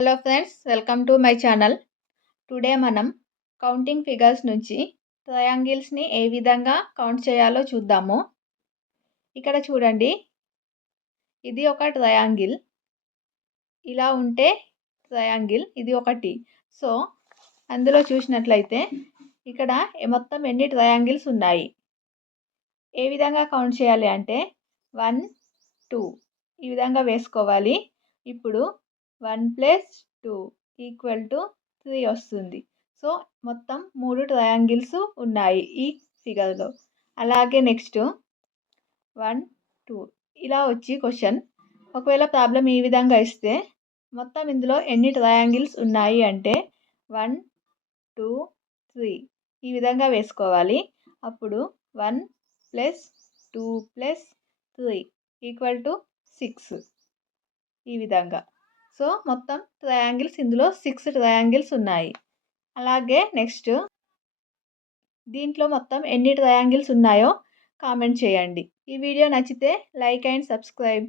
Hello friends, welcome to my channel. Today మనం counting figures నుంచి ట్రయాంగిల్స్ని ఏ విధంగా కౌంట్ చేయాలో చూద్దాము. ఇక్కడ చూడండి, ఇది ఒక ట్రయాంగిల్. ఇలా ఉంటే ట్రయాంగిల్ ఇది ఒకటి. సో అందులో చూసినట్లయితే ఇక్కడ మొత్తం ఎన్ని ట్రయాంగిల్స్ ఉన్నాయి, ఏ విధంగా కౌంట్ చేయాలి అంటే 1 2 ఈ విధంగా వేసుకోవాలి. ఇప్పుడు 1 + 2 = 3 వస్తుంది. సో మొత్తం 3 ట్రయాంగిల్స్ ఉన్నాయి ఈ ఫిగర్లో. అలాగే నెక్స్ట్ 1 2 ఇలా వచ్చి క్వశ్చన్, ఒకవేళ ప్రాబ్లం ఈ విధంగా ఇస్తే మొత్తం ఇందులో ఎన్ని ట్రయాంగిల్స్ ఉన్నాయి అంటే 1 2 3 ఈ విధంగా వేసుకోవాలి. అప్పుడు 1 + 2 + 3 = 6 ఈ విధంగా. సో మొత్తం ట్రయాంగిల్స్ ఇందులో 6 ట్రయాంగిల్స్ ఉన్నాయి. అలాగే నెక్స్ట్ దీంట్లో మొత్తం ఎన్ని ట్రయాంగిల్స్ ఉన్నాయో కామెంట్ చేయండి. ఈ వీడియో నచ్చితే లైక్ అండ్ సబ్స్క్రైబ్.